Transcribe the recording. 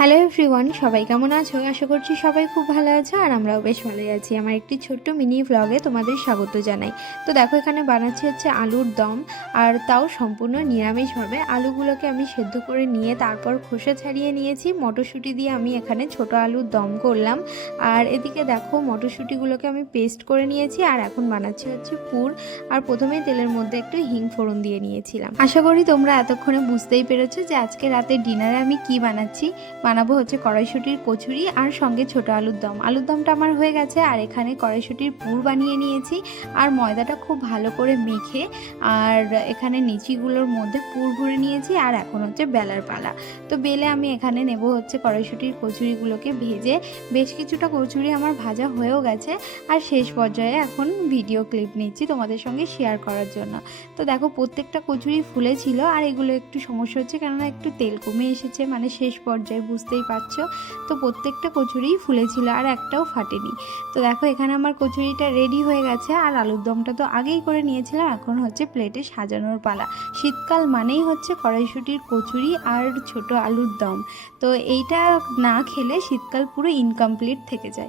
Hello everyone, সবাই কেমন আছো? আশা করছি সবাই খুব ভালো আছো আর আমরাও বেশ ভালোই আছি। আমার একটি ছোট্ট মিনি ভ্লগে তোমাদের স্বাগত জানাই। তো দেখো, এখানে বানাচ্ছি হচ্ছে আলুর দম, আর তাও সম্পূর্ণ নিরামিষভাবে। আলুগুলোকে আমি সেদ্ধ করে নিয়ে তারপর খোসা ছাড়িয়ে নিয়েছি। মটরশুঁটি দিয়ে আমি এখানে ছোট আলুর দম করলাম। আর এদিকে দেখো, মটরশুঁটিগুলোকে আমি পেস্ট করে নিয়েছি আর এখন বানাচ্ছি হচ্ছে পুর। আর প্রথমেই তেলের মধ্যে একটু হিং ফোড়ন দিয়ে নিয়েছিলাম। আশা করি তোমরা এতক্ষণে বুঝতেই পেরেছো যে আজকে রাতে ডিনারে আমি কি বানাচ্ছি। বানাবো হচ্ছে কড়াইশুঁটির কচুরি আর সঙ্গে ছোট আলুর দম। আলুর দমটা আমার হয়ে গেছে আর এখানে কড়াইশুঁটির পুর বানিয়ে নিয়েছি। আর ময়দাটা খুব ভালো করে মেখে আর এখানে নিচিগুলোর মধ্যে পুর ভরে নিয়েছি। আর এখন হচ্ছে বেলার পালা। তো বেলে আমি এখানে নেব হচ্ছে কড়াইশুঁটির কচুরিগুলোকে ভেজে। বেশ কিছুটা কচুরি আমার ভাজা হয়েও গেছে। আর শেষ পর্যায়ে এখন ভিডিও ক্লিপ নিচ্ছি তোমাদের সঙ্গে শেয়ার করার জন্য। তো দেখো, প্রত্যেকটা কচুরি ফুলেছিল আর এগুলো একটু সমস্যা হচ্ছে, কেননা একটু তেল কমে এসেছে, মানে শেষ পর্যায়ে বুঝতেই পারছো। তো প্রত্যেকটা কচুরিই ফুলেছিল আর একটাও ফাটেনি। তো দেখো, এখানে আমার কচুরিটা রেডি হয়ে গেছে আর আলুর দমটা তো আগেই করে নিয়েছিলাম। এখন হচ্ছে প্লেটে সাজানোর পালা। শীতকাল মানেই হচ্ছে কড়াইশুঁটির কচুরি আর ছোট আলুর দম। তো এইটা না খেলে শীতকাল পুরো ইনকমপ্লিট থেকে যায়।